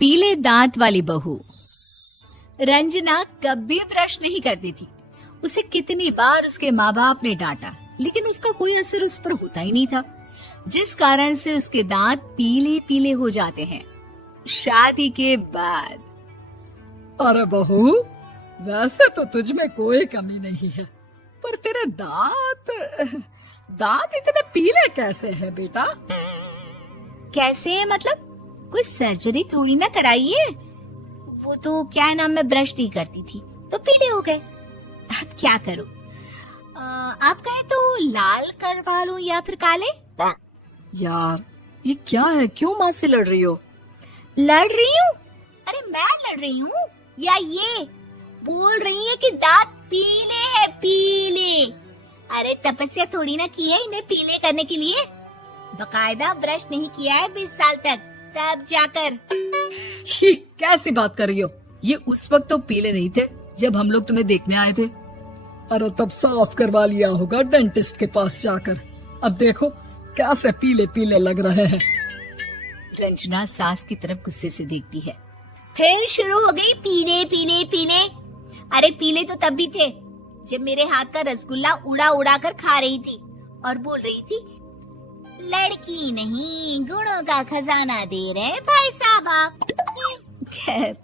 पीले दांत वाली बहू। रंजना कभी ब्रश नहीं करती थी। उसे कितनी बार उसके माँ बाप ने डांटा, लेकिन उसका कोई असर उस पर होता ही नहीं था, जिस कारण से उसके दांत पीले पीले हो जाते हैं। शादी के बाद। अरे बहू, वैसे तो तुझ में कोई कमी नहीं है, पर तेरे दांत इतने पीले कैसे हैं बेटा? कैसे मतलब? कोई सर्जरी थोड़ी ना कराई है। वो तो क्या नाम, मैं ब्रश नहीं करती थी तो पीले हो गए। अब क्या करूं? आप कहे तो लाल करवा लूं या फिर काले? यार ये क्या है, क्यों माँ से लड़ रही हो? लड़ रही हूँ? अरे मैं लड़ रही हूँ या ये बोल रही है कि दांत पीले है, पीले। अरे तपस्या थोड़ी ना की है इन्हें पीले करने के लिए। बकायदा ब्रश नहीं किया है 20 साल तक, तब जाकर। छी, कैसी बात कर रही हो? ये उस वक्त तो पीले नहीं थे जब हम लोग तुम्हें देखने आए थे। अरे तब साफ करवा लिया होगा डेंटिस्ट के पास जाकर। अब देखो कैसे पीले पीले लग रहे हैं। रंजना सास की तरफ गुस्से से देखती है। फिर शुरू हो गई पीले पीले पीले। अरे पीले तो तब भी थे जब मेरे हाथ का रसगुल्ला उड़ा उड़ा कर खा रही थी और बोल रही थी, लड़की नहीं गुणों का खजाना दे रहे भाई साहब। खैर,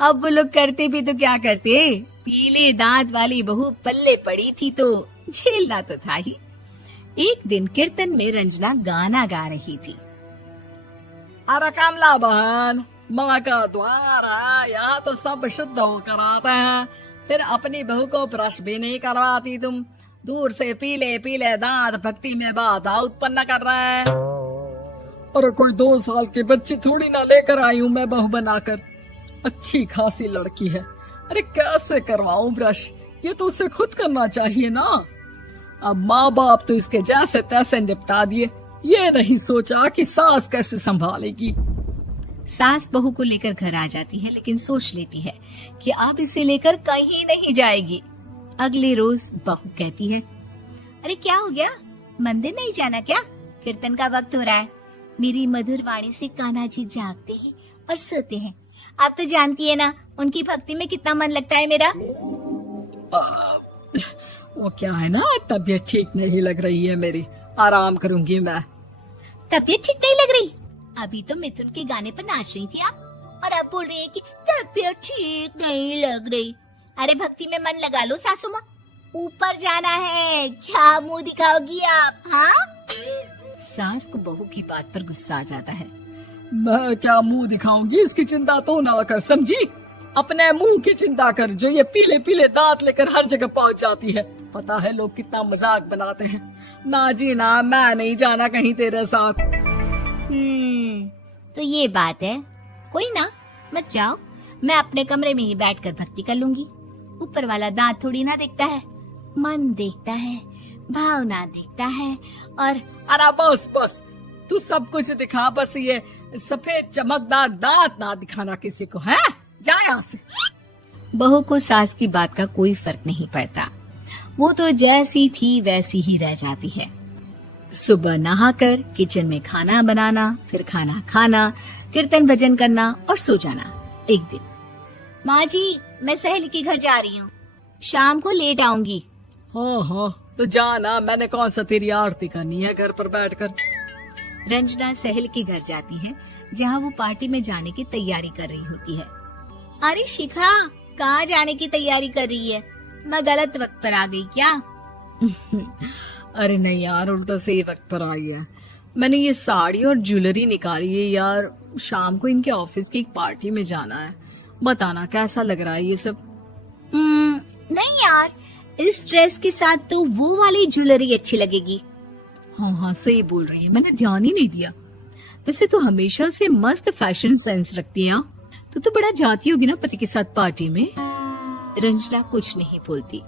अब वो लोग करते भी तो क्या करते, पीले दांत वाली बहू पल्ले पड़ी थी तो झेलना तो था ही। एक दिन कीर्तन में रंजना गाना गा रही थी। अरे कमला बहन, माँ का द्वार है, यहाँ तो सब शुद्ध होकर आते हैं, फिर अपनी बहू को ब्रश भी नहीं करवाती तुम। दूर से पीले पीले दांत भक्ति में बाधा उत्पन्न कर रहे हैं। अरे कोई 2 साल के बच्ची थोड़ी ना लेकर आई हूँ मैं बहू बनाकर। अच्छी खासी लड़की है, अरे कैसे करवाऊं ब्रश? ये तो उसे खुद करना चाहिए ना। अब माँ बाप तो इसके जैसे तैसे निपटा दिए, ये नहीं सोचा कि सास कैसे संभालेगी। सास बहू को लेकर घर आ जाती है, लेकिन सोच लेती है कि अब इसे लेकर कहीं नहीं जाएगी। अगले रोज बहू कहती है, अरे क्या हो गया, मंदिर नहीं जाना क्या? कीर्तन का वक्त हो रहा है। मेरी मधुर वाणी से कान्हा जी जागते हैं और सोते हैं। आप तो जानती है ना उनकी भक्ति में कितना मन लगता है मेरा। वो क्या है ना, तबीयत ठीक नहीं लग रही है मेरी, आराम करूंगी मैं। तबीयत ठीक नहीं लग रही? अभी तो मिथुन के गाने पर नाच रही थी आप, और अब बोल रही है कि तबीयत ठीक नहीं लग रही। अरे भक्ति में मन लगा लो सासू माँ, ऊपर जाना है, क्या मुंह दिखाओगी आप? हाँ? सास को बहू की बात पर गुस्सा आ जाता है। मैं क्या मुंह दिखाऊंगी, इसकी चिंता तो ना कर, समझी? अपने मुंह की चिंता कर, जो ये पीले पीले दांत लेकर हर जगह पहुंच जाती है। पता है लोग कितना मजाक बनाते हैं। ना जी ना, मैं नहीं जाना कहीं तेरे साथ। तो ये बात है। कोई ना, मत जाओ, मैं अपने कमरे में ही बैठकर भक्ति कर लूंगी। ऊपर वाला दांत थोड़ी ना देखता है, मन देखता है, भावना देखता है। और अरे बस बस, तू सब कुछ दिखा, बस ये सफेद चमकदार दांत ना दिखाना किसी को, है? जा यहाँ से। बहू को सास की बात का कोई फर्क नहीं पड़ता, वो तो जैसी थी वैसी ही रह जाती है। सुबह नहाकर किचन में खाना बनाना, फिर खाना खाना, कीर्तन भजन करना और सो जाना। एक दिन, माँ जी मैं सहेली के घर जा रही हूँ, शाम को लेट आऊंगी। हाँ, तो जाना, मैंने कौन सा तेरी आरती करनी है घर पर बैठकर। रंजना सहेली के घर जाती है, जहाँ वो पार्टी में जाने की तैयारी कर रही होती है। अरे शिखा, कहाँ जाने की तैयारी कर रही है? मैं गलत वक्त पर आ गई क्या? अरे नहीं यार, उल्टा सही वक्त पर आई है। मैंने ये साड़ी और ज्वेलरी निकाली है यार, शाम को इनके ऑफिस की एक पार्टी में जाना है। बताना कैसा लग रहा है ये सब? नहीं यार, इस ड्रेस के साथ तो वो वाली ज्वेलरी अच्छी लगेगी। हाँ, सही बोल रही है, मैंने ध्यान ही नहीं दिया। वैसे तो हमेशा से मस्त फैशन सेंस रखती है। तो बड़ा जाती होगी ना पति के साथ पार्टी में। रंजना कुछ नहीं बोलती,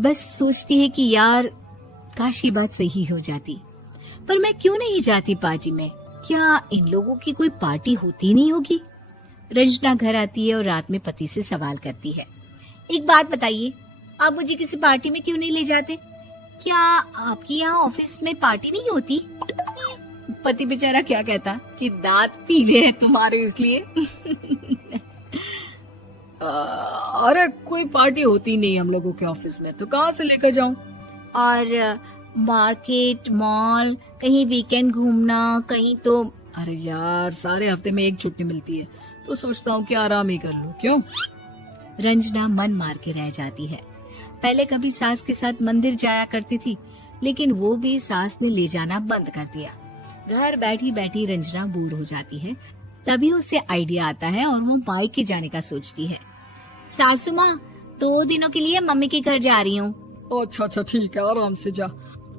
बस सोचती है कि यार काश ये बात सही हो जाती, पर मैं क्यों नहीं जाती पार्टी में? क्या इन लोगों की कोई पार्टी होती नहीं होगी? रंजना घर आती है और रात में पति से सवाल करती है, एक बात बताइए, आप मुझे किसी पार्टी में क्यों नहीं ले जाते? क्या आपके यहाँ ऑफिस में पार्टी नहीं होती? पति बेचारा क्या कहता कि दांत पीले हैं तुम्हारे इसलिए। अरे कोई पार्टी होती नहीं हम लोगों के ऑफिस में, तो कहाँ से लेकर जाऊं? और मार्केट, मॉल, कहीं वीकेंड घूमना, कहीं तो। अरे यार सारे हफ्ते में एक छुट्टी मिलती है, तो सोचता हूँ कि आराम ही कर लूं। क्यों? रंजना मन मार के रह जाती है। पहले कभी सास के साथ मंदिर जाया करती थी, लेकिन वो भी सास ने ले जाना बंद कर दिया। घर बैठी बैठी रंजना बोर हो जाती है। तभी उसे आइडिया आता है और वो मायके जाने का सोचती है। सासू माँ, 2 दिनों के लिए मम्मी के घर जा रही हूँ। अच्छा अच्छा ठीक है, आराम से जा।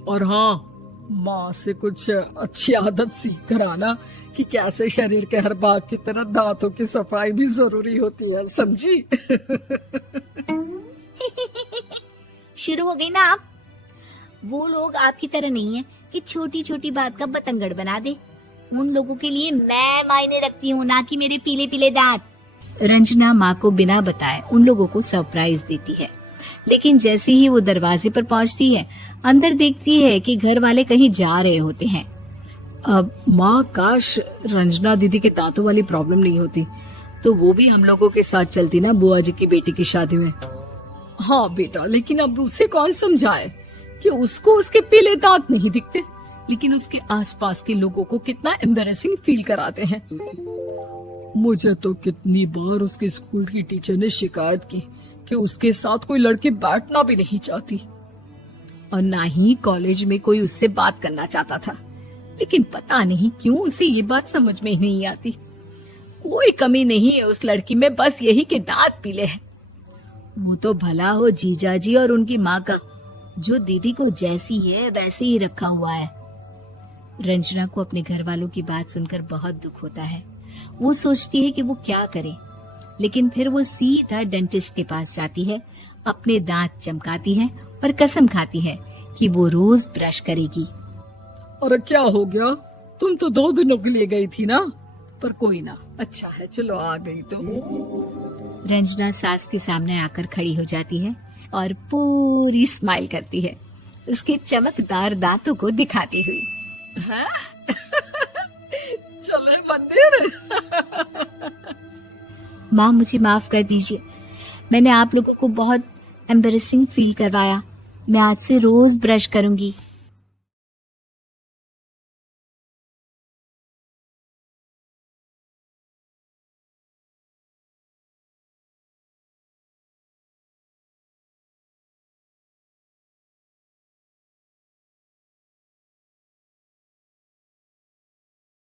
और हाँ, माँ से कुछ अच्छी आदत सीख कर आना कि कैसे शरीर के हर भाग की तरह दांतों की सफाई भी जरूरी होती है, समझी? शुरू हो गई ना आप। वो लोग आपकी तरह नहीं है कि छोटी छोटी बात का बतंगड़ बना दे। उन लोगों के लिए मैं मायने रखती हूँ, ना कि मेरे पीले पीले दांत। रंजना माँ को बिना बताए उन लोगों को सरप्राइज देती है, लेकिन जैसे ही वो दरवाजे पर पहुँचती है, अंदर देखती है कि घर वाले कहीं जा रहे होते हैं। अब माँ, काश रंजना दीदी के दांतों वाली प्रॉब्लम नहीं होती, तो वो भी हम लोगों के साथ चलती ना बुआ जी की बेटी की शादी में। हाँ बेटा, लेकिन अब उसे कौन समझाए कि उसको उसके पीले दांत नहीं दिखते, लेकिन उसके आसपास के लोगों को कितना एम्बैरेसिंग फील कराते हैं। मुझे तो कितनी बार उसके स्कूल की टीचर ने शिकायत की कि उसके साथ कोई लड़की बैठना भी नहीं चाहती, और ना ही कॉलेज में कोई उससे बात करना चाहता था। लेकिन पता नहीं क्यों उसे ये बात समझ में ही नहीं आती। कोई कमी नहीं है उस लड़की में, बस यही कि दांत पीले हैं। वो तो भला हो जीजा जी और उनकी माँ का, जो दीदी को जैसी है वैसे ही रखा हुआ है। रंजना को अपने घर वालों की बात सुनकर बहुत दुख होता है। वो सोचती है कि वो क्या करे, लेकिन फिर वो सीधा डेंटिस्ट के पास जाती है, अपने दांत चमकाती है और कसम खाती है कि वो रोज ब्रश करेगी। अरे क्या हो गया? तुम तो 2 दिनों के लिए गई थी ना, पर कोई ना, अच्छा है, चलो आ गई तो। रंजना सास के सामने आकर खड़ी हो जाती है और पूरी स्माइल करती है, उसके चमकदार दांतों को दिखाती हुई। हैं? चले मंदिर। माँ, मुझे माफ कर दीजिए, मैंने आप लोगों को बहुत एम्बैरेसिंग फील करवाया। मैं आज से रोज ब्रश करूंगी।